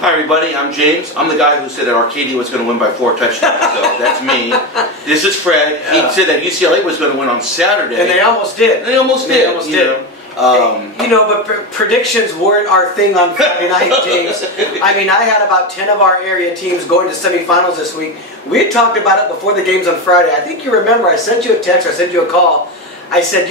Hi everybody, I'm James. I'm the guy who said that Arcadia was going to win by 4 touchdowns, so that's me. This is Fred. He said that UCLA was going to win on Saturday. And they almost did. They almost did. But predictions weren't our thing on Friday night, James. I mean, I had about 10 of our area teams going to semifinals this week. We had talked about it before the games on Friday. I think you remember I sent you a text, I sent you a call. I said,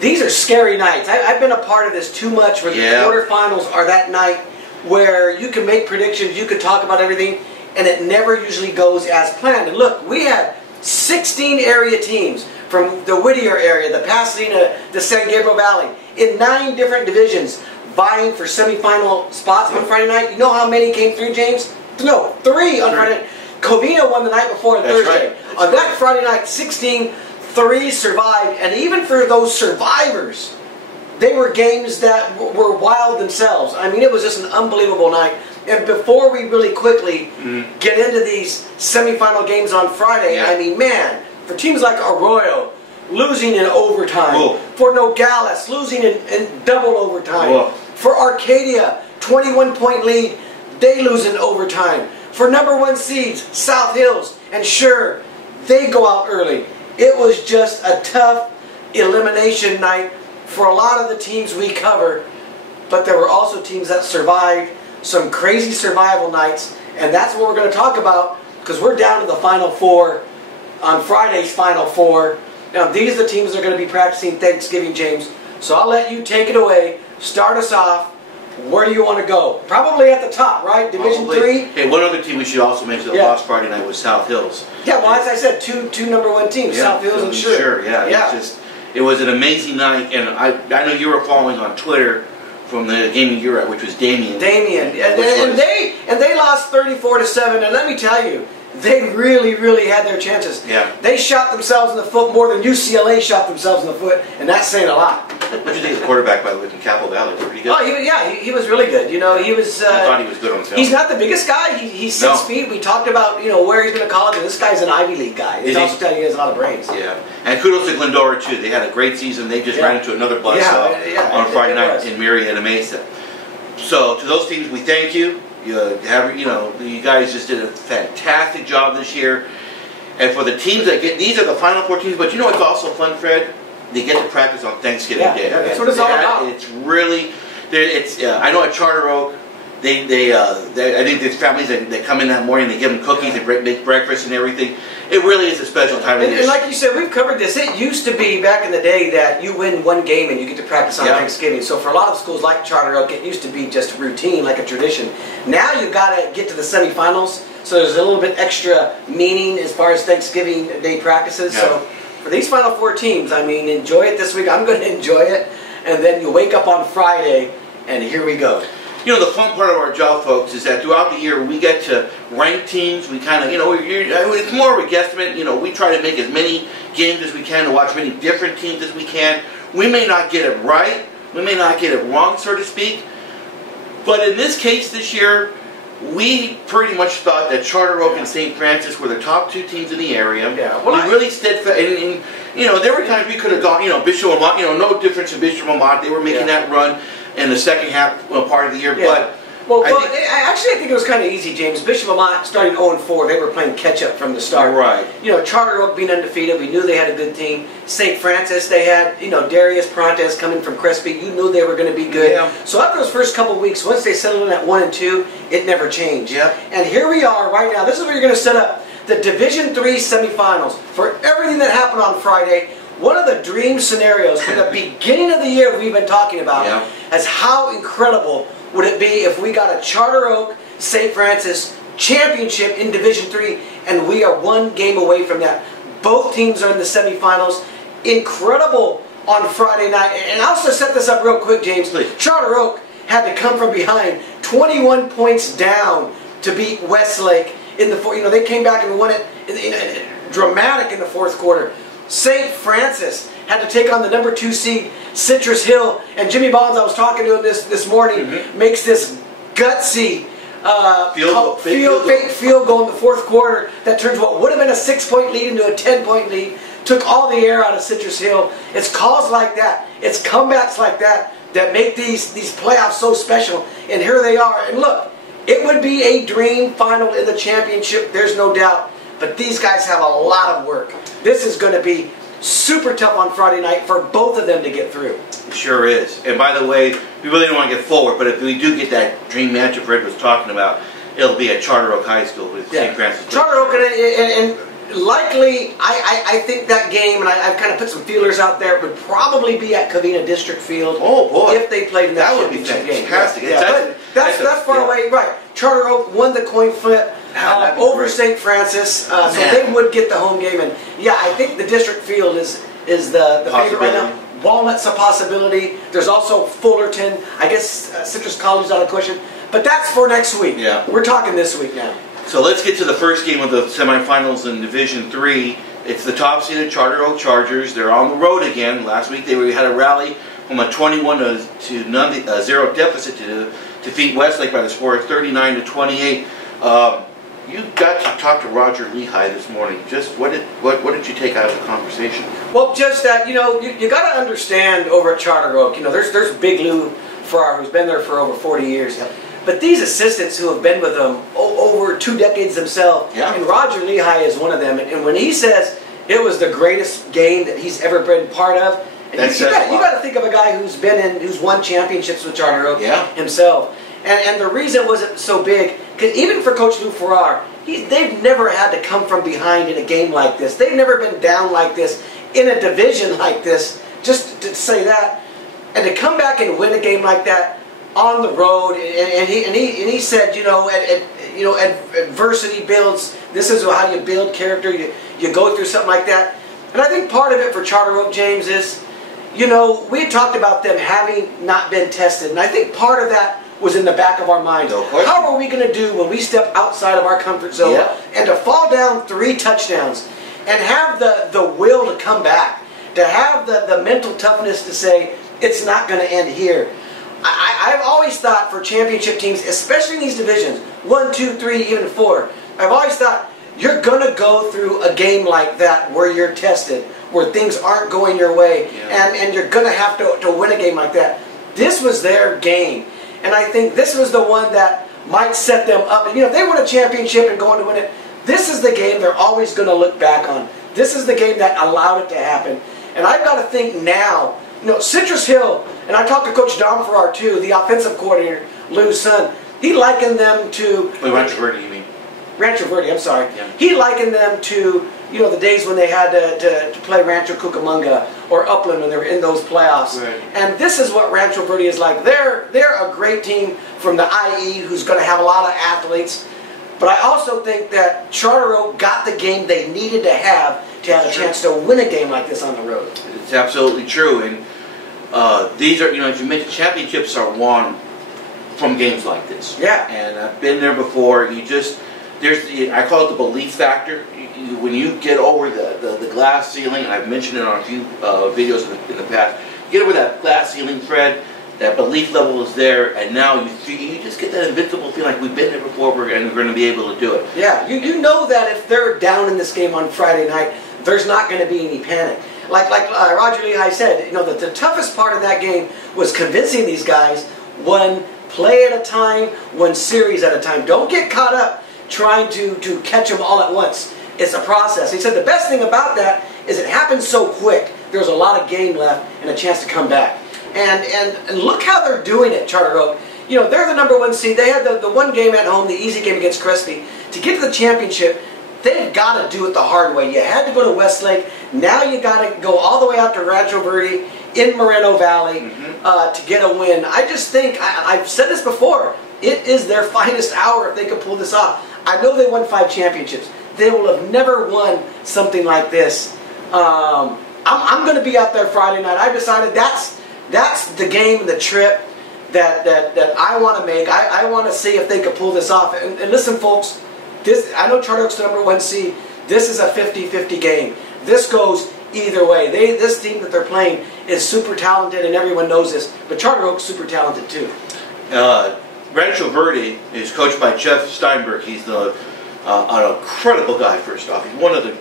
these are scary nights. I've been a part of this too much where the quarterfinals are that night where you can make predictions, you can talk about everything, and it never usually goes as planned. And look, we had 16 area teams from the Whittier area, the Pasadena, the San Gabriel Valley, in 9 different divisions vying for semifinal spots on Friday night. You know how many came through, James? No, 3 on Friday night. Covina won the night before on Thursday. Right. On that Friday night, 16, 3 survived, and even for those survivors, they were games that were wild themselves. I mean, it was just an unbelievable night. And before we really quickly get into these semifinal games on Friday, I mean, man, for teams like Arroyo, losing in overtime. For Nogales, losing in double overtime. For Arcadia, 21-point lead, they lose in overtime. For #1 seeds, South Hills, and sure, they go out early. It was just a tough elimination night for a lot of the teams we cover, but there were also teams that survived some crazy survival nights, and that's what we're going to talk about because we're down to the Final Four on Friday's Final Four. Now, these are the teams that are going to be practicing Thanksgiving, James, so I'll let you take it away. Start us off. Where do you want to go? Probably at the top, right? Division 3? Hey, one other team we should also mention that lost Friday night was South Hills. Yeah, well, as I said, two #1 teams, South Hills and Sure. It was an amazing night, and I know you were following on Twitter from the game you were at, which was Damien. And they lost 34-7, and let me tell you, they really had their chances. Yeah. They shot themselves in the foot more than UCLA shot themselves in the foot, and that's saying a lot. What did you think of the quarterback, by the way, from Capital Valley? Pretty good. Oh, he was really good. He was. I thought he was good on the field. He's not the biggest guy. He's 6 feet. We talked about where he's going to college, and this guy's an Ivy League guy. He's also telling you he has a lot of brains. Yeah, and kudos to Glendora too. They had a great season. They just ran into another buzzsaw on Friday night in Marietta Mesa. So to those teams, we thank you. You guys just did a fantastic job this year. And for the teams that these are the Final Four teams. But you know what's also fun, Fred? They get to practice on Thanksgiving Day. That's what it's all about. It's really, I know at Charter Oak, I think there's families that come in that morning, they give them cookies, they make breakfast and everything. It really is a special time of year. And like you said, we've covered this. It used to be back in the day that you win 1 game and you get to practice on Thanksgiving. So for a lot of schools like Charter Oak, it used to be just routine, like a tradition. Now you've got to get to the semifinals, so there's a little bit extra meaning as far as Thanksgiving Day practices. So for these Final Four teams, I mean, enjoy it this week. I'm going to enjoy it. And then you wake up on Friday, and here we go. The fun part of our job, folks, is that throughout the year we get to rank teams. We kind of, it's more of a guesstimate. We try to make as many games as we can to watch many different teams as we can. We may not get it right. We may not get it wrong, so to speak. But in this case this year, we pretty much thought that Charter Oak and St. Francis were the top 2 teams in the area. We really steadfast. And there were times we could have gone, Bishop Lamont, no difference in Bishop Lamont. They were making that run in the second half part of the year. But I think it was kind of easy, James. Bishop Lamont starting 0-4. They were playing catch-up from the start. Right. Charter Oak being undefeated, we knew they had a good team. St. Francis, they had, Darius Prontes coming from Crespi. You knew they were going to be good. Yeah. So after those first couple of weeks, once they settled in at 1-2, it never changed. Yeah. And here we are right now. This is where you're going to set up the Division 3 semifinals. For everything that happened on Friday, one of the dream scenarios from the beginning of the year we've been talking about is how incredible would it be if we got a Charter Oak St. Francis championship in Division 3 and we are 1 game away from that. Both teams are in the semifinals. Incredible on Friday night. And I'll also set this up real quick, James. Please. Charter Oak had to come from behind 21 points down to beat Westlake in the fourth. They came back and won it dramatic in the 4th quarter. St. Francis had to take on the #2 seed, Citrus Hill. And Jimmy Bonds, I was talking to him this morning, makes this gutsy field goal in the 4th quarter that turns what would have been a 6-point lead into a 10-point lead. Took all the air out of Citrus Hill. It's calls like that. It's comebacks like that that make these playoffs so special. And here they are. And look, It would be a dream final in the championship, there's no doubt. But these guys have a lot of work. This is going to be super tough on Friday night for both of them to get through. It sure is. And by the way, we really don't want to get forward, but if we do get that dream matchup Fred was talking about, it'll be at Charter Oak High School with St. Francis. Charter Oak, and likely, I think that game, and I've kind of put some feelers out there, would probably be at Covina District Field. Oh boy, if they played in that would be fantastic. Game. Yeah, that's far away, right? Charter Oak won the coin flip over great. St. Francis, so they would get the home game. And yeah, I think the District Field is the favorite right now. Walnut's a possibility. There's also Fullerton. I guess Citrus College is out of question. But that's for next week. Yeah. We're talking this week now. So let's get to the first game of the semifinals in Division 3. It's the top-seeded Charter Oak Chargers. They're on the road again. Last week they had a rally from a 21-0 deficit to defeat Westlake by the score of 39-28. You got to talk to Roger Lehigh this morning. Just what did you take out of the conversation? Well, just that you got to understand over at Charter Oak. There's Big Lou Farrar, who's been there for over 40 years. Yep. But these assistants who have been with them over 2 decades themselves, and Roger Lehigh is one of them. And when he says it was the greatest game that he's ever been part of, you got to think of a guy who's won championships with Charter Oak himself. And the reason it wasn't so big, because even for Coach Lou Farrar, they've never had to come from behind in a game like this. They've never been down like this in a division like this. Just to say that, and to come back and win a game like that on the road, and he said, adversity builds. This is how you build character. You go through something like that, and I think part of it for Charter Oak, James, is, we had talked about them having not been tested, and I think part of that was in the back of our minds. How are we going to do when we step outside of our comfort zone and to fall down 3 touchdowns and have the will to come back, to have the mental toughness to say it's not going to end here. I've always thought for championship teams, especially in these divisions, 1, 2, 3, even 4, I've always thought you're going to go through a game like that where you're tested, where things aren't going your way, and you're going to have to win a game like that. This was their game. And I think this was the one that might set them up. And if they win a championship and go on to win it, this is the game they're always going to look back on. This is the game that allowed it to happen. And I've got to think now, Citrus Hill, and I talked to Coach Don Farrar too, the offensive coordinator, Lou's son. He likened them to... Rancho Verde, you mean? Rancho Verde, I'm sorry. Yeah. He likened them to, the days when they had to play Rancho Cucamonga or Upland when they were in those playoffs. Right. And this is what Rancho Verde is like. They're a great team from the IE who's going to have a lot of athletes. But I also think that Charter Oak got the game they needed to have a chance to win a game like this on the road. It's absolutely true. And these are, as you mentioned, championships are won from games like this. Yeah. And I've been there before. I call it the belief factor. When you get over the glass ceiling, and I've mentioned it on a few videos in the past, you get over that glass ceiling, Fred, that belief level is there, and now you just get that invincible feeling like we've been there before, and we're going to be able to do it. Yeah, you know that if they're down in this game on Friday night, there's not going to be any panic. Like Roger Lehigh said, that the toughest part of that game was convincing these guys, one play at a time, one series at a time. Don't get caught up trying to catch them all at once. It's a process. He said the best thing about that is it happens so quick. There's a lot of game left and a chance to come back. And look how they're doing it, Charter Oak. They're the #1 seed. They had the one game at home, the easy game against Crespi. To get to the championship, they've got to do it the hard way. You had to go to Westlake. Now you got to go all the way out to Rancho Verde in Moreno Valley to get a win. I just think, I've said this before, it is their finest hour if they could pull this off. I know they won 5 championships. They will have never won something like this. I'm going to be out there Friday night. I've decided that's the game, the trip that I want to make. I want to see if they could pull this off. And listen, folks, I know Charter Oak's the #1 seed. This is a 50-50 game. This goes either way. This team that they're playing is super talented, and everyone knows this. But Charter Oak's super talented too. Rancho Verde is coached by Jeff Steinberg. He's an incredible guy. First off, he's one of the.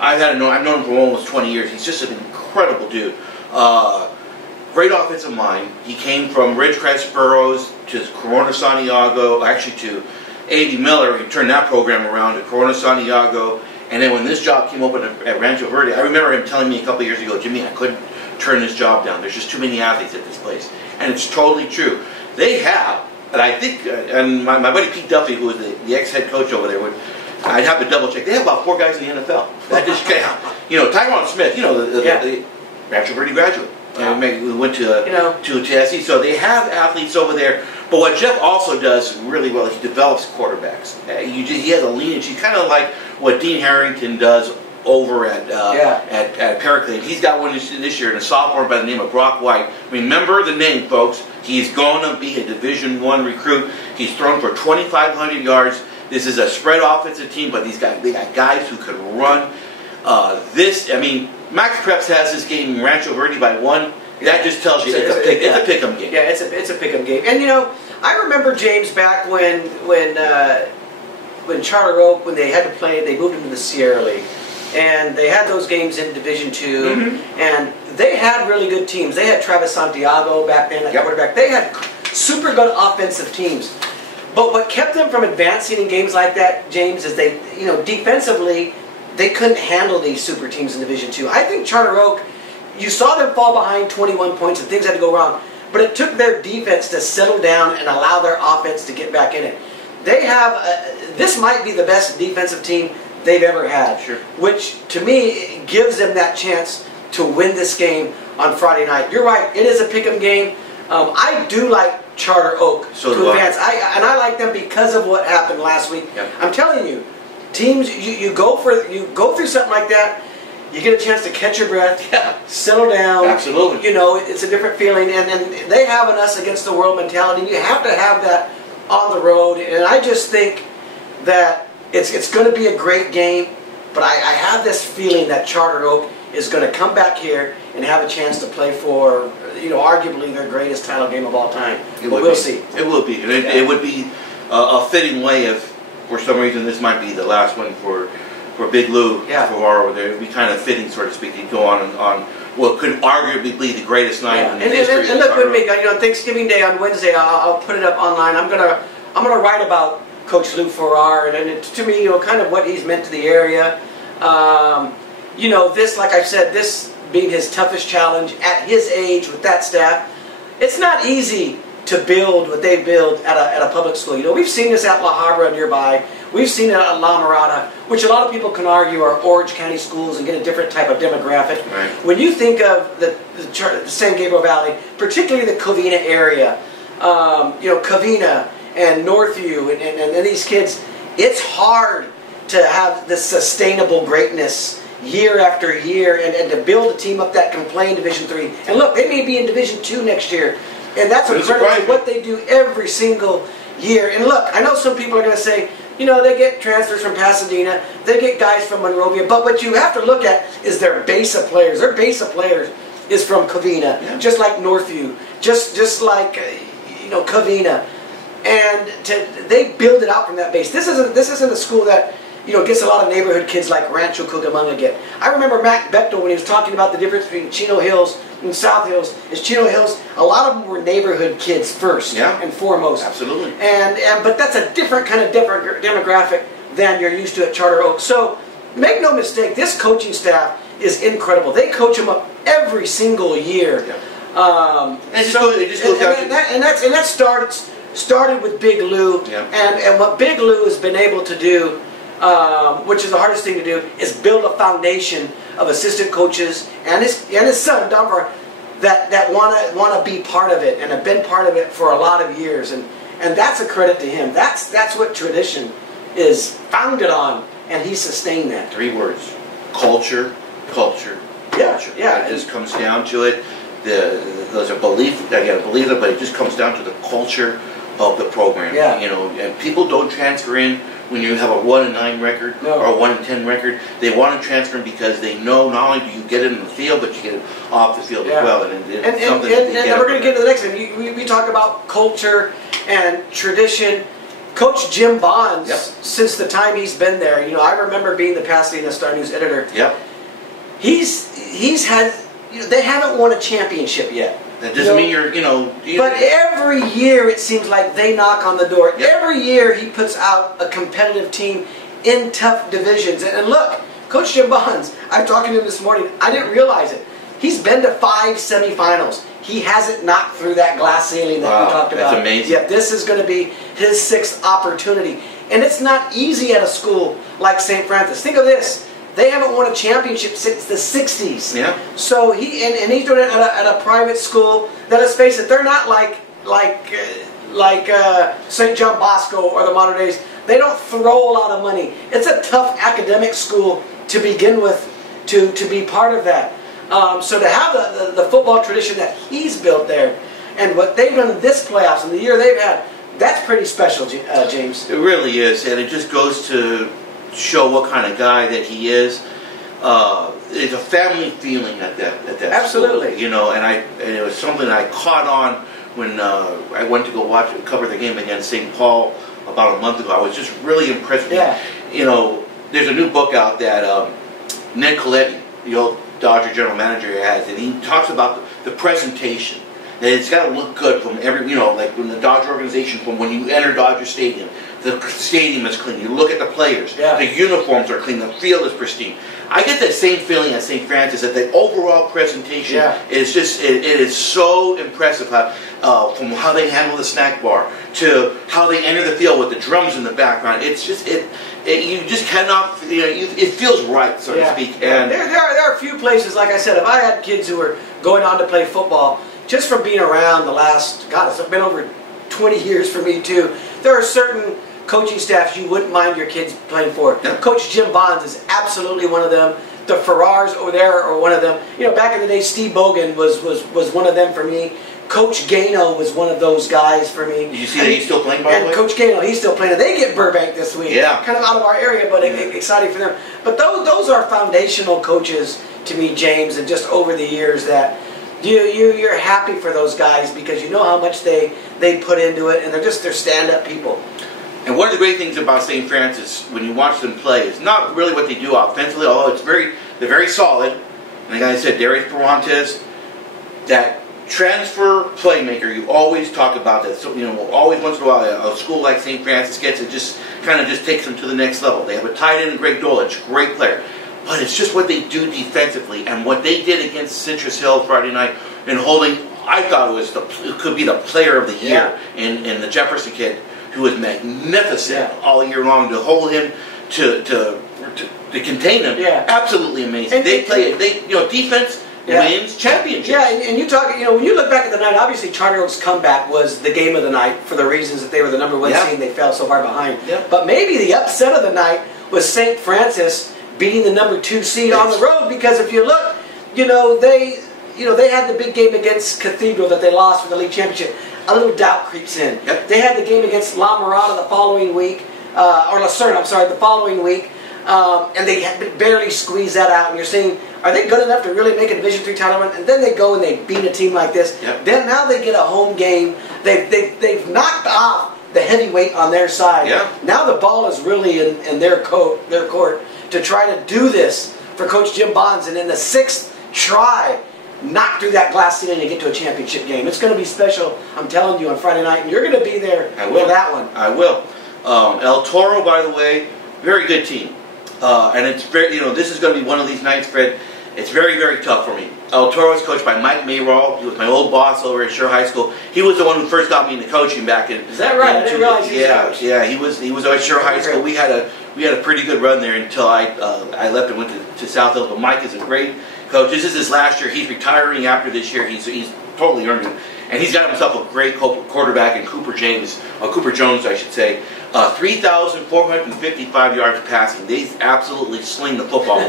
I've known him for almost 20 years. He's just an incredible dude. great offensive mind. He came from Ridgecrest Burroughs to Corona Santiago, actually to A.B. Miller. He turned that program around to Corona Santiago. And then when this job came open at Rancho Verde, I remember him telling me a couple years ago, Jimmy, I couldn't turn this job down. There's just too many athletes at this place. And it's totally true. They have, and I think, and my buddy Pete Duffy, who was the ex-head coach over there, I'd have to double check. They have about 4 guys in the NFL. That just Tyron Smith, the Rancho Verde graduate. We went to SC. So they have athletes over there. But what Jeff also does really well, he develops quarterbacks. He has a lineage. He's kind of like what Dean Harrington does over at Pericles. He's got one this year, and a sophomore by the name of Brock White. Remember the name, folks. He's going to be a Division I recruit. He's thrown for 2,500 yards. This is a spread offensive team, but they got guys who can run. Max Preps has this game in Rancho Verde by 1. That just tells you it's a pick-em game. Yeah, it's a pick-em game. And I remember, James, back when Charter Oak, when they had to play, they moved into the Sierra League, and they had those games in Division II, and they had really good teams. They had Travis Santiago back then at quarterback. They had super good offensive teams. But what kept them from advancing in games like that, James, is they, defensively, they couldn't handle these super teams in Division II. I think Charter Oak, you saw them fall behind 21 points and things had to go wrong. But it took their defense to settle down and allow their offense to get back in it. They have, this might be the best defensive team they've ever had. Sure. Which, to me, gives them that chance to win this game on Friday night. You're right, it is a pick'em game. I do like Charter Oak to advance. I like them because of what happened last week. Yep. I'm telling you, teams, you go through something like that, you get a chance to catch your breath, settle down. Absolutely. It's a different feeling, and they have an us against the world mentality. You have to have that on the road, and I just think that it's going to be a great game, but I have this feeling that Charter Oak is going to come back here and have a chance to play for, arguably their greatest title game of all time. We'll see. It will be. It would be a fitting way if, for some reason, this might be the last one for Big Lou. It would be kind of fitting, so to speak, to go on what could arguably be the greatest night in the history. And look with me, Thanksgiving Day on Wednesday, I'll put it up online. I'm gonna write about Coach Lou Farrar, and to me, kind of what he's meant to the area. This, like I said, this being his toughest challenge at his age with that staff, it's not easy to build what they build at a public school. We've seen this at La Habra nearby. We've seen it at La Mirada, which a lot of people can argue are Orange County schools and get a different type of demographic. Right. When you think of the San Gabriel Valley, particularly the Covina area, Covina and Northview and these kids, it's hard to have this sustainable greatness year after year and to build a team up that can play in Division III. And look, they may be in Division II next year. And that's a credit to what they do every single year. And look, I know some people are going to say, they get transfers from Pasadena, they get guys from Monrovia, but what you have to look at is their base of players. Their base of players is from Covina, just like Northview, just like Covina, and they build it out from that base. This isn't a school that gets a lot of neighborhood kids like Rancho Cucamonga get. I remember Mac Bechtel when he was talking about the difference between Chino Hills and South Hills. Is Chino Hills, a lot of them were neighborhood kids first and foremost. Absolutely. But that's a different kind of demographic than you're used to at Charter Oak. So make no mistake, this coaching staff is incredible. They coach them up every single year. Yeah. That started with Big Lou, and what Big Lou has been able to do, which is the hardest thing to do, is build a foundation of assistant coaches and his son Dunbar that want to be part of it and have been part of it for a lot of years, and that's a credit to him. That's what tradition is founded on, and he sustained that. 3 words: culture, culture, culture. Yeah. It just comes down to it. There's a belief. I gotta believe it, but it just comes down to the culture of the program. Yeah. And people don't transfer in when you have a 1-9 record or a 1-10 record. They want to transfer because they know not only do you get it in the field, but you get it off the field as well. And we're going to get to the next one. We talk about culture and tradition. Coach Jim Bonds, since the time he's been there, I remember being the Pasadena Star News editor. Yep. He's had, they haven't won a championship yet. That doesn't mean you're, But every year it seems like they knock on the door. Yep. Every year he puts out a competitive team in tough divisions. And look, Coach Jim Bonds, I was talking to him this morning, I didn't realize it. He's been to 5 semifinals. He hasn't knocked through that glass ceiling that we talked about. That's amazing. Yet this is going to be his 6th opportunity. And it's not easy at a school like St. Francis. Think of this. They haven't won a championship since the 60s. Yeah. So he's doing it at a private school that, let's face it, they're not like St. John Bosco or the modern days. They don't throw a lot of money. It's a tough academic school to begin with, to be part of that. So to have the football tradition that he's built there, and what they've done in this playoffs and the year they've had, that's pretty special, James. It really is, and it just goes to show what kind of guy that he is. It's a family feeling at that Absolutely. school, and it was something I caught on when I went to go cover the game against St. Paul about a month ago. I was just really impressed with there's a new book out that Ned Colletti, the old Dodger general manager, has, and he talks about the presentation. That it's got to look good from like when the Dodger organization, from when you enter Dodger Stadium, the stadium is clean. You look at the players, the uniforms are clean, the field is pristine. I get that same feeling at St. Francis, that the overall presentation is just, it is so impressive, from how they handle the snack bar to how they enter the field with the drums in the background. It's just, you just cannot, it feels right, so to speak. And there are a few places, like I said, if I had kids who were going on to play football, just from being around the last, it's been over 20 years for me too, there are certain coaching staffs you wouldn't mind your kids playing for. Yeah. Coach Jim Bonds is absolutely one of them. The Farrars over there are one of them. Back in the day, Steve Bogan was one of them for me. Coach Gano was one of those guys for me. Did you see that he's still playing, by the way? And Coach Gano, he's still playing. They get Burbank this week. Yeah. Kind of out of our area, but exciting for them. But those are foundational coaches to me, James, and just over the years that you're happy for those guys because you know how much they put into it, and they're stand-up people. And one of the great things about St. Francis, when you watch them play, is not really what they do offensively, although they're very solid. And like I said, Darius Perantes, that transfer playmaker, you always talk about that. So, always once in a while, a school like St. Francis gets it, just takes them to the next level. They have a tight end, Greg Dolich, great player. But it's just what they do defensively, and what they did against Citrus Hill Friday night in holding, I thought it could be the player of the year in the Jefferson kid, who was magnificent all year long, to hold him, to contain him. Absolutely amazing. Defense wins championships. And you talk, when you look back at the night, obviously Charter Oak's comeback was the game of the night for the reasons that they were the #1 seed and they fell so far behind. But maybe the upset of the night was St. Francis beating the #2 seed on the road, because if you look, they had the big game against Cathedral that they lost for the league championship. A little doubt creeps in. They had the game against La Mirada the following week, or Lucerne, I'm sorry, the following week, and they barely squeezed that out. And you're saying, are they good enough to really make a Division III title run? And then they go and they beat a team like this. Then now they get a home game. They've knocked off the heavyweight on their side. Now the ball is really in their court to try to do this for Coach Jim Bonds, and in the 6th try, knock through that glass ceiling and get to a championship game. It's going to be special, I'm telling you, on Friday night, and you're going to be there for that one. I will. El Toro, by the way, very good team. And it's very, this is going to be one of these nights, Fred. It's very, very tough for me. El Toro is coached by Mike Mayroll. He was my old boss over at Sure High School. He was the one who first got me into coaching back in. Is that right? I didn't realize he was coach. Yeah, he was at Sure High School. We had a pretty good run there until I left and went to South Hill. But Mike is a great coach. This is his last year. He's retiring after this year. He's totally earned it. And he's got himself a great quarterback in Cooper Jones, I should say. 3,455 yards passing. They absolutely sling the football,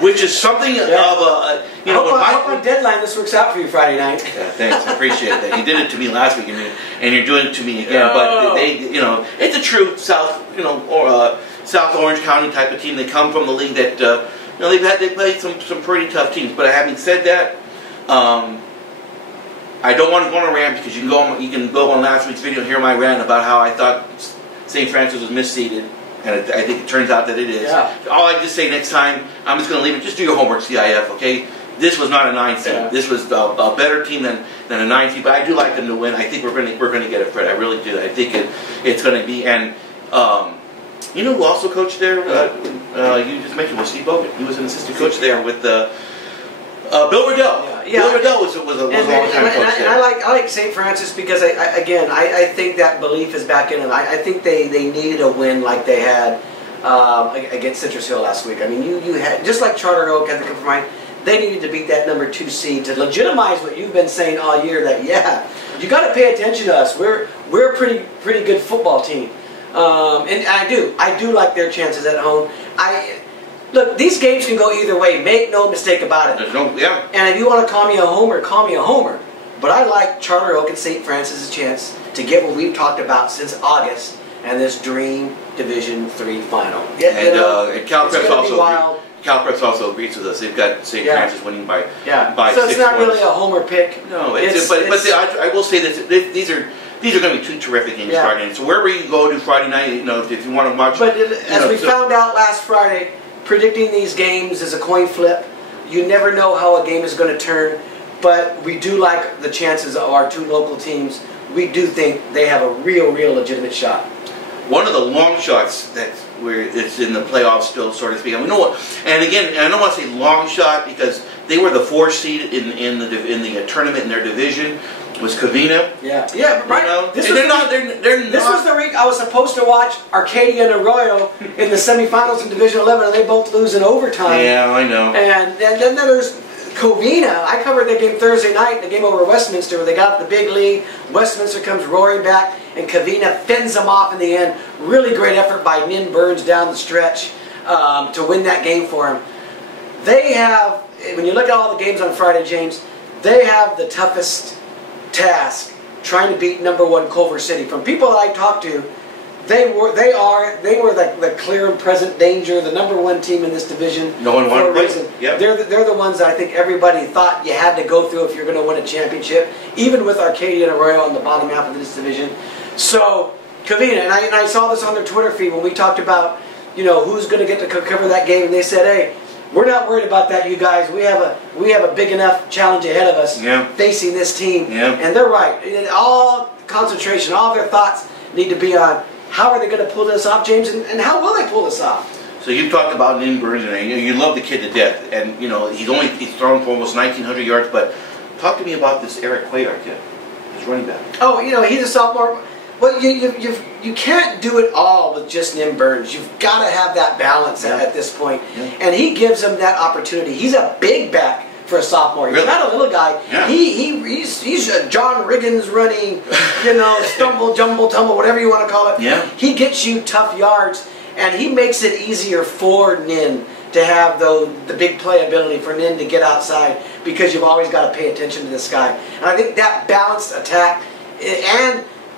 which is something of a, I hope on deadline this works out for you Friday night. Thanks, I appreciate that. You did it to me last week, and you're doing it to me again. But it's a true South Orange County type of team. They come from the league that they played some pretty tough teams. But having said that, I don't want to go on a rant, because you can go on last week's video and hear my rant about how I thought St. Francis was misseeded, and I think it turns out that it is. All I just say next time, I'm just going to leave it. Just do your homework, CIF, okay? this was not a 9 seed. Yeah. This was a better team than a 9 seed. But I do like them to win. I think we're going to get it, Fred. I really do. I think it's going to be. And you know who also coached there? You just mentioned was Steve Bogan. He was an assistant coach there with Bill Riddell. Yeah. Bill Riddell was a long-time coach there. And I like St. Francis because I think that belief is back in them. I think they needed a win like they had against Citrus Hill last week. I mean, you had, just like Charter Oak had to come from mind, they needed to beat that number 2 seed to legitimize what you've been saying all year, that you got to pay attention to us. We're a pretty good football team. And I do like their chances at home. Look, these games can go either way. Make no mistake about it. There's no, yeah. And if you want to call me a homer, call me a homer. But I like Charter Oak and St. Francis' chance to get what we've talked about since August and this dream Division III final. Yeah, and Calpreps also agrees with us. They've got St. Francis winning by 6 So it's not points. really a homer pick. No, I will say that these are going to be 2 terrific games Friday. So wherever you go to Friday night, if you want to watch. But as we found out last Friday, predicting these games is a coin flip. You never know how a game is going to turn. But we do like the chances of our 2 local teams. We do think they have a real legitimate shot. One of the long shots it's in the playoffs still, so to speak. And we know what. And again, I don't want to say long shot because they were the 4th seed in the tournament in their division. Was Covina? Yeah, right. This was the week I was supposed to watch Arcadia and Arroyo in the semifinals in Division 11, and they both lose in overtime. Yeah, I know. And then there's Covina. I covered that game Thursday night, the game over Westminster, where they got the big lead. Westminster comes roaring back, and Covina fends them off in the end. Really great effort by Nin Burns down the stretch to win that game for him. They have, when you look at all the games on Friday, James, they have the toughest task trying to beat number 1 Culver City. From people that I talked to, they were the clear and present danger, the number 1 team in this division. No one wanted for a reason. Yep. They're the ones that I think everybody thought you had to go through if you're going to win a championship, even with Arcadia and Arroyo on the bottom half of this division. So Covina, and I saw this on their Twitter feed when we talked about who's going to get to cover that game, and they said, hey, we're not worried about that, you guys. We have a big enough challenge ahead of us facing this team. Yeah. And they're right. All concentration, all their thoughts need to be on how are they going to pull this off, James, and how will they pull this off? So you've talked about Nin Burns, and you love the kid to death, and he's thrown for almost 1,900 yards. But talk to me about this Eric Cuellar kid, his running back. Oh, he's a sophomore. Well, you can't do it all with just Nin Burns. You've got to have that balance at this point. Yeah. And he gives him that opportunity. He's a big back for a sophomore. He's not a little guy. Yeah. He's a John Riggins running, stumble, jumble, tumble, whatever you want to call it. Yeah. He gets you tough yards, and he makes it easier for Nin to have the big playability for Nin to get outside, because you've always got to pay attention to this guy. And I think that balanced attack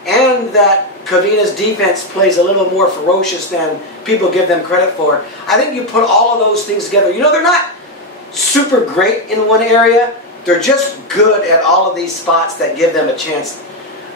and that Covina's defense plays a little more ferocious than people give them credit for. I think you put all of those things together. They're not super great in one area. They're just good at all of these spots that give them a chance.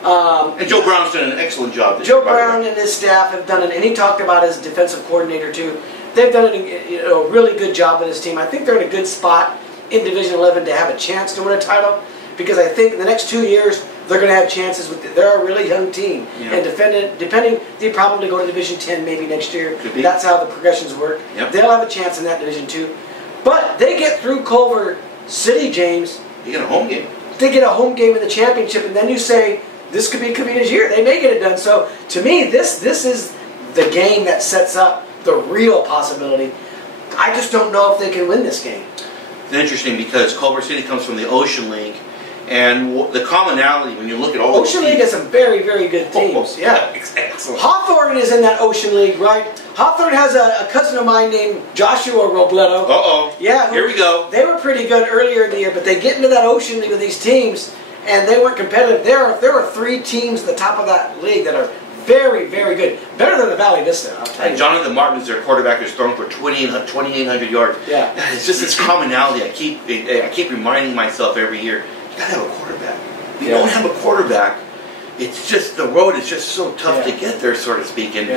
And Joe Brown's done an excellent job this year. Joe Brown and his staff have done it, and he talked about his defensive coordinator too. They've done a really good job with his team. I think they're in a good spot in Division 11 to have a chance to win a title, because I think in the next 2 years they're going to have chances. They're a really young team, and depending, they probably go to Division 10 maybe next year. That's how the progressions work. Yep. They'll have a chance in that Division 2, but they get through Culver City, James. They get a home game. They get a home game in the championship, and then you say this could be Covina's year. They may get it done. So to me, this is the game that sets up the real possibility. I just don't know if they can win this game. It's interesting because Culver City comes from the Ocean League, and the commonality when you look at all Ocean League has some very, very good teams. Yeah, excellent. Hawthorne is in that Ocean League, right? Hawthorne has a cousin of mine named Joshua Robledo. Yeah, here we go. They were pretty good earlier in the year, but they get into that Ocean League with these teams, and they weren't competitive. There are 3 teams at the top of that league that are very, very good. Better than the Valley Vista, I'll tell you. Jonathan Martin is their quarterback, who's thrown for 2,800 yards. Yeah. It's just this commonality. I keep reminding myself every year, you gotta have a quarterback. If you don't have a quarterback, it's just, the road is just so tough to get there, so to speak. And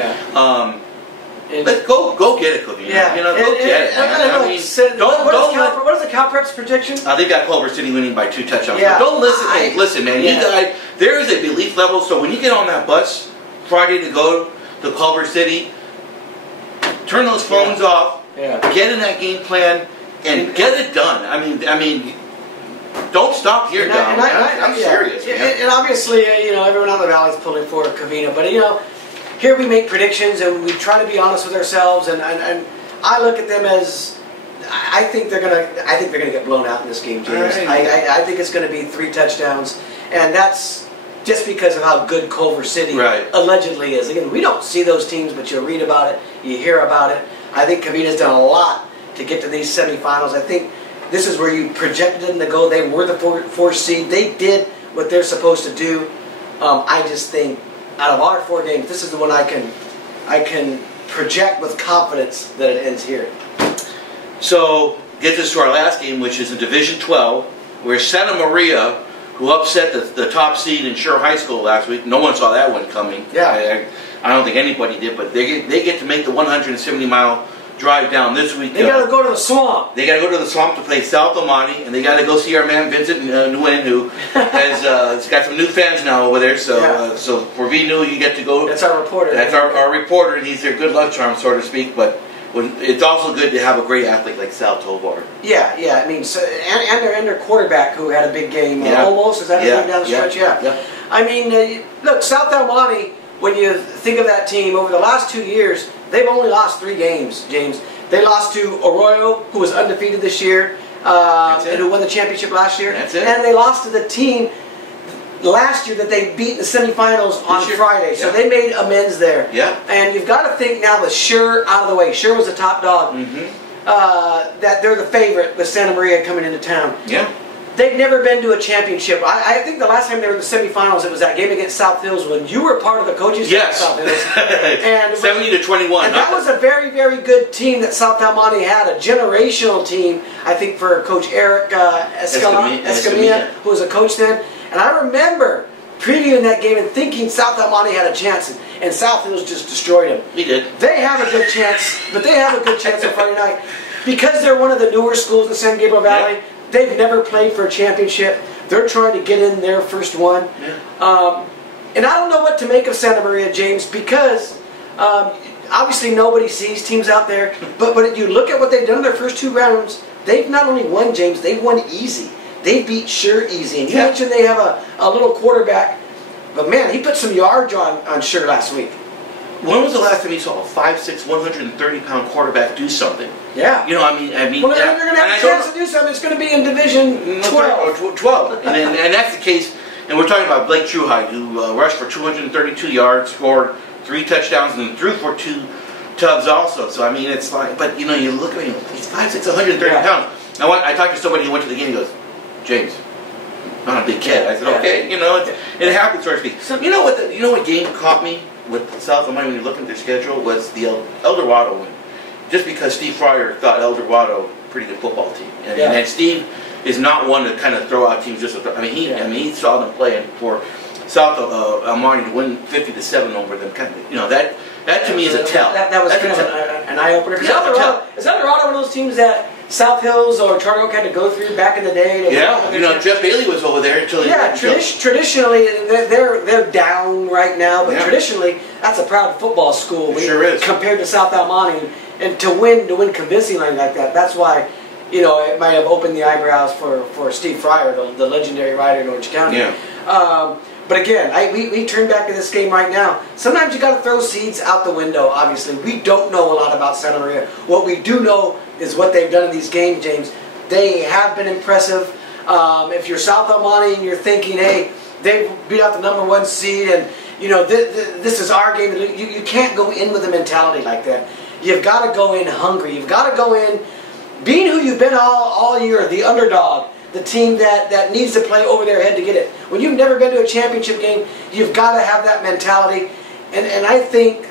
Let's go get it, Cookie. Yeah, go get it. I mean, what is the Cal Prep's prediction? They've got Culver City winning by 2 touchdowns. Yeah, But don't listen. Listen, man. Yeah. You guys, there is a belief level. So when you get on that bus Friday to go to Culver City, turn those phones off. Yeah. Get in that game plan and get it done. I mean, don't stop here, Dom. I'm serious. And obviously, everyone on the valley is pulling for Covina, but here we make predictions and we try to be honest with ourselves, and I look at them as I think they're gonna get blown out in this game, James. I think it's gonna be 3 touchdowns, and that's just because of how good Culver City allegedly is. Again, we don't see those teams, but you read about it, you hear about it. I think Covina's done a lot to get to these semifinals. I think this is where you projected them to go. They were the 4th seed. They did what they're supposed to do. I just think out of our 4 games, this is the one I can project with confidence that it ends here. So, get this to our last game, which is in Division 12, where Santa Maria, who upset the top seed in Sure High School last week, no one saw that one coming. Yeah. I don't think anybody did, but they get to make the 170-mile drive down this week. They got to go to the swamp. They got to go to the swamp to play South Almonte, and they got to go see our man Vincent Nguyen, who has got some new fans now over there. So, so for VNU, you get to go. That's our reporter. That's our reporter, and he's their good luck charm, so to speak. But it's also good to have a great athlete like Sal Tovar. Yeah. I mean, so, and their quarterback who had a big game. Almost, is that his name down the stretch? Yeah. I mean, look, South Almonte. When you think of that team, over the last 2 years, they've only lost 3 games, James. They lost to Arroyo, who was undefeated this year, and who won the championship last year. That's it. And they lost to the team last year that they beat in the semifinals on Friday. So they made amends there. Yeah. And you've got to think now with Sure out of the way. Sure was the top dog. That they're the favorite with Santa Maria coming into town. Yeah. They've never been to a championship. I think the last time they were in the semifinals, it was that game against South Hills when you were part of the coaching staff at South Hills. And 70-21. And that was a very, very good team that South Almonte had, a generational team, I think, for Coach Eric Escamilla, who was a coach then. And I remember previewing that game and thinking South Almonte had a chance, and South Hills just destroyed them. He did. They have a good chance, but they have a good chance on Friday night. Because they're one of the newer schools in San Gabriel Valley, they've never played for a championship. They're trying to get in their first one. And I don't know what to make of Santa Maria, James, because obviously nobody sees teams out there. But when you look at what they've done in their first 2 rounds, they've not only won, James, they've won easy. They beat Sure easy. And you mentioned they have a little quarterback. But man, he put some yards on Sure last week. When was the last time you saw a 5'6", 130-pound quarterback do something? Yeah. I mean. Well, they're going to have a chance to do something. It's going to be in Division 12. 12. and that's the case. And we're talking about Blake Trueheide, who rushed for 232 yards, scored 3 touchdowns, and threw for 2 tubs also. So, I mean, it's like, but, you look at him, he's 5'6", 130 pounds. Now, I talked to somebody who went to the game, he goes, James, I'm not a big kid. I said, okay, it happens, so to speak. So, you know what game caught me with South Almonte when you look at their schedule was the El Dorado win. Just because Steve Fryer thought El Dorado a pretty good football team. And Steve is not one to kind of throw out teams just to he saw them playing for South Almonte to win 50-7 over them. Kind of, that to me is a tell. That was kind of an eye opener. Is El Dorado one of those teams that South Hills or Charter Oak had to go through back in the day? Jeff Bailey was over there until traditionally they're down right now, but traditionally that's a proud football school. It sure is. Compared to South Almonte, and to win convincingly like that. That's why it might have opened the eyebrows for Steve Fryer, the legendary writer in Orange County. Yeah. But again, we turn back to this game right now. Sometimes you got to throw seeds out the window. Obviously, we don't know a lot about Santa Maria. What we do know is what they've done in these games, James. They have been impressive. If you're South Almonte and you're thinking, hey, they beat out the #1 seed, and this is our game. You can't go in with a mentality like that. You've got to go in hungry. You've got to go in being who you've been all year, the underdog. The team that needs to play over their head to get it. When you've never been to a championship game, you've got to have that mentality. And I think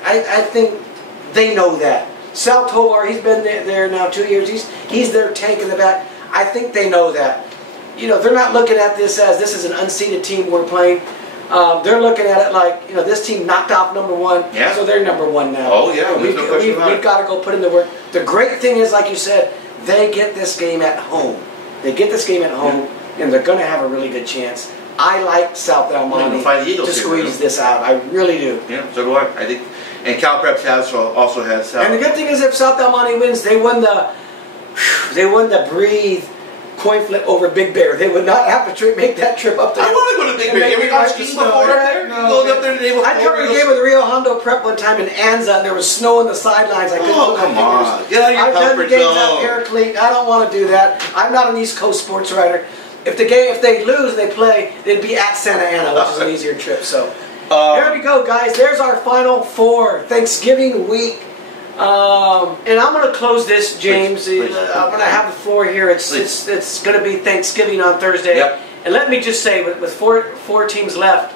they know that. Sal Tovar, he's been there now 2 years. He's their tank in the back. I think they know that. They're not looking at this as this is an unseeded team we're playing. They're looking at it like, this team knocked off #1, so they're #1 now. Oh yeah, we've got to go put in the work. The great thing is, like you said, they get this game at home. They get this game at home, and they're going to have a really good chance. I like South El Monte to squeeze this out. I really do. Yeah, so do I. I think, and Cal Preps also has South. And the good thing is, if South El Monte wins, they won the breathe coin flip over Big Bear. They would not have to make that trip up there. I want to go to Big Bear. You ever gone skiing before there? Go up there the day before. I covered a game with Rio Hondo Prep one time in Anza, and there was snow on the sidelines. I couldn't put my fingers. Get out of your comfort zone. I've done games at Paraclete. I don't want to do that. I'm not an East Coast sports writer. If they lose, they play, they'd be at Santa Ana, which is an easier trip. So there we go, guys. There's our Final Four, Thanksgiving week. And I'm going to close this, James. Please. I'm going to have the floor here. It's going to be Thanksgiving on Thursday. Yep. And let me just say, with four teams left,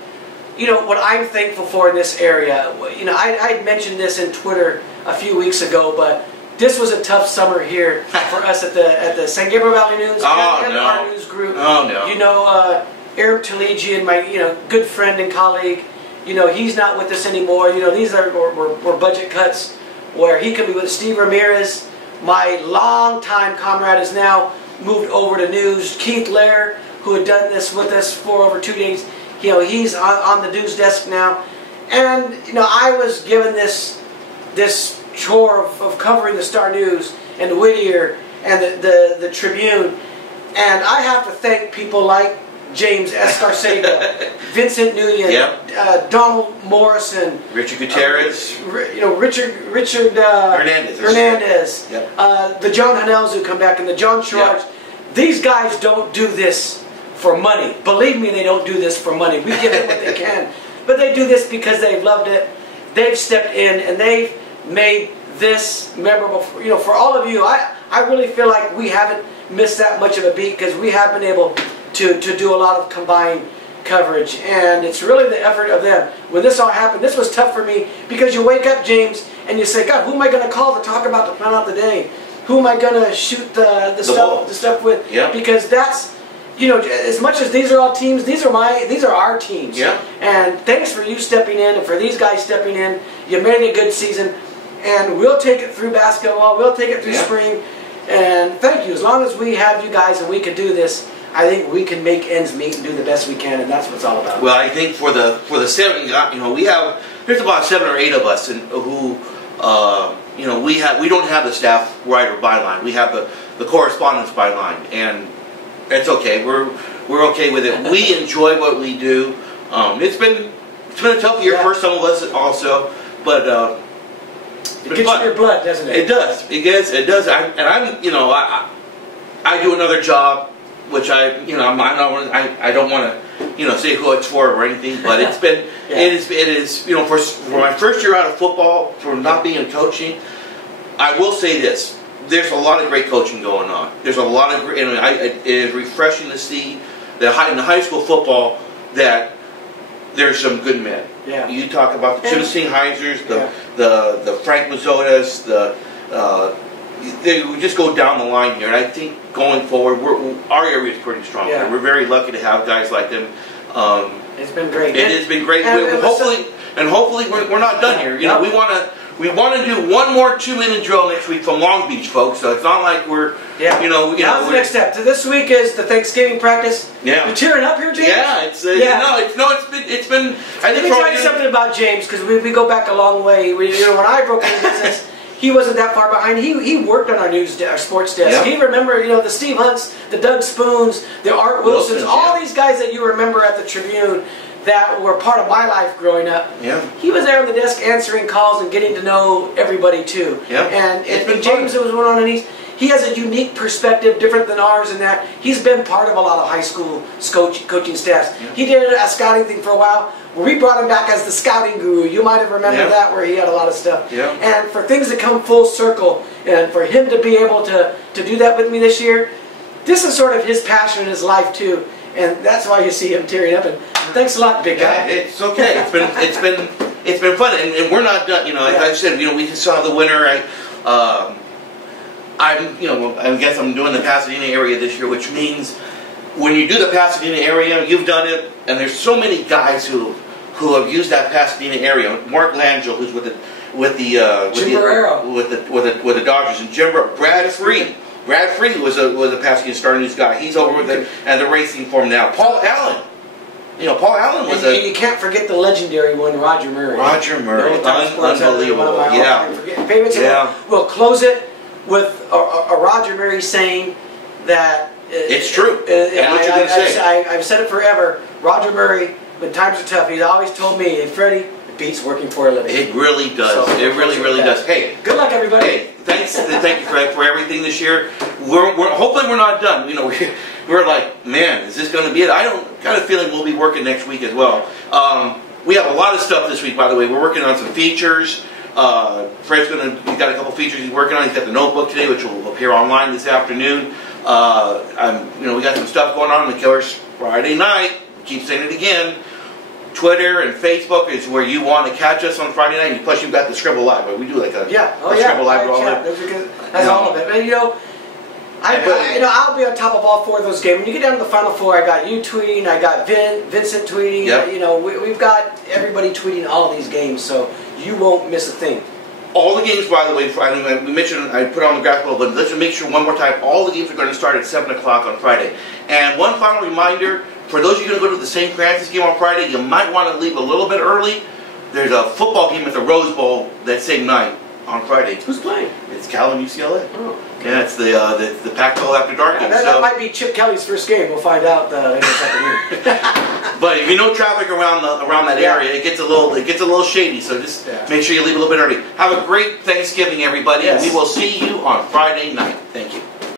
what I'm thankful for in this area. I mentioned this in Twitter a few weeks ago, but this was a tough summer here for us at the San Gabriel Valley News and our news group. Oh no. Arab Taligi, my good friend and colleague. He's not with us anymore. These were budget cuts where he could be with Steve Ramirez. My longtime comrade is now moved over to news. Keith Lair, who had done this with us for over 2 days, he's on the news desk now. And I was given this chore of covering the Star News and Whittier and the Tribune, and I have to thank people like James Escarcega, Vincent Nguyen, Donald Morrison, Richard Gutierrez, Richard Hernandez, the John Hanels who come back, and the John Sherrard. These guys don't do this for money. Believe me, they don't do this for money. We give them what they can, but they do this because they've loved it. They've stepped in and they've made this memorable. For all of you, I really feel like we haven't missed that much of a beat because we have been able to do a lot of combined coverage, and it's really the effort of them. When this all happened, this was tough for me because you wake up, James, and you say, God, who am I going to call to talk about, to plan out the day? Who am I going to shoot the stuff with? Yeah. Because that's, as much as these are all teams, these are our teams. Yeah. And thanks for you stepping in and for these guys stepping in. You made a good season, and we'll take it through basketball. We'll take it through spring. And thank you. As long as we have you guys and we can do this, I think we can make ends meet and do the best we can, and that's what it's all about. Well, I think for the 7, there's about 7 or 8 of us who we don't have the staff writer byline. We have the correspondence byline, and it's okay. We're okay with it. We enjoy what we do. It's been a tough year for some of us also, but it gets in your blood, doesn't it? It does. It does. I do another job, which I don't want to say who it's for or anything, but it's been it is for my first year out of football, for not being in coaching, I will say this: there's a lot of great coaching going on. There's a lot of great. It is refreshing to see that in the high school football that there's some good men. Yeah. You talk about the Jim Heisers, the Frank Mazzotas, we just go down the line here, and I think going forward, our area is pretty strong. Yeah. We're very lucky to have guys like them. It's been great. It has been great. Hopefully, we're not done here. We want to do one more 2-minute drill next week from Long Beach, folks. So it's not like we're That's the next step. So this week is the Thanksgiving practice. Yeah. You're tearing up here, James? Yeah, it's been. Let me tell you something about James, because we go back a long way. When I broke into business, he wasn't that far behind. He worked on our sports desk. Yeah. He remember the Steve Hunts, the Doug Spoons, the Art Wilsons, all these guys that you remember at the Tribune that were part of my life growing up. Yeah. He was there on the desk answering calls and getting to know everybody too. Yeah. And James was one on, and he has a unique perspective, different than ours in that he's been part of a lot of high school coaching staffs. Yeah. He did a scouting thing for a while where we brought him back as the scouting guru. You might have remembered that, where he had a lot of stuff. Yeah. And for things to come full circle, and for him to be able to do that with me this year, this is sort of his passion in his life too. And that's why you see him tearing up. And thanks a lot, big guy. It's okay. It's been fun, and we're not done. As I said, we saw the winner. I guess I'm doing the Pasadena area this year, which means when you do the Pasadena area, you've done it, and there's so many guys who have used that Pasadena area. Mark Langell, who's with the Dodgers, and Brad Free. Brad Free was a Pasadena Star News guy. He's over with it and the racing for him now. Paul Allen. You know, Paul Allen was and you can't forget the legendary one, Roger Murray. Roger Murray, unbelievable. One of my all-time favorites. Yeah. We'll close it with a Roger Murray saying that it's true. And what you're going to say? I've said it forever. Roger Murray, when times are tough, he's always told me, "Hey, Freddie, it beats working for a living." It really does. So, it really does. Hey, good luck, everybody. Hey, thank you, Fred, for everything this year. Hopefully we're not done. You know, we're like, man, is this going to be it? I got a feeling we'll be working next week as well. We have a lot of stuff this week, by the way. We're working on some features. Fred's he's got a couple features he's working on. He's got the notebook today, which will appear online this afternoon. We got some stuff going on. Of course, Friday night, keep saying it again, Twitter and Facebook is where you want to catch us on Friday night. Plus, you've got the Scribble Live, where we do like a Scribble Live. That's all of it. And I'll be on top of all four of those games. When you get down to the Final Four, I got you tweeting, I got Vincent tweeting. Yep. We've got everybody tweeting all of these games, so you won't miss a thing. All the games, by the way, we mentioned, I put on the graphic a little bit. Let's just make sure one more time, all the games are going to start at 7 o'clock on Friday. And one final reminder, for those of you going to go to the St. Francis game on Friday, you might want to leave a little bit early. There's a football game at the Rose Bowl that same night on Friday. Who's playing? It's Cal and UCLA. Oh. Yeah, it's the Pac-12 After Dark game. That might be Chip Kelly's first game. We'll find out in a second. But if you know traffic around that area, it gets a little shady. So just make sure you leave a little bit early. Have a great Thanksgiving, everybody, and we will see you on Friday night. Thank you.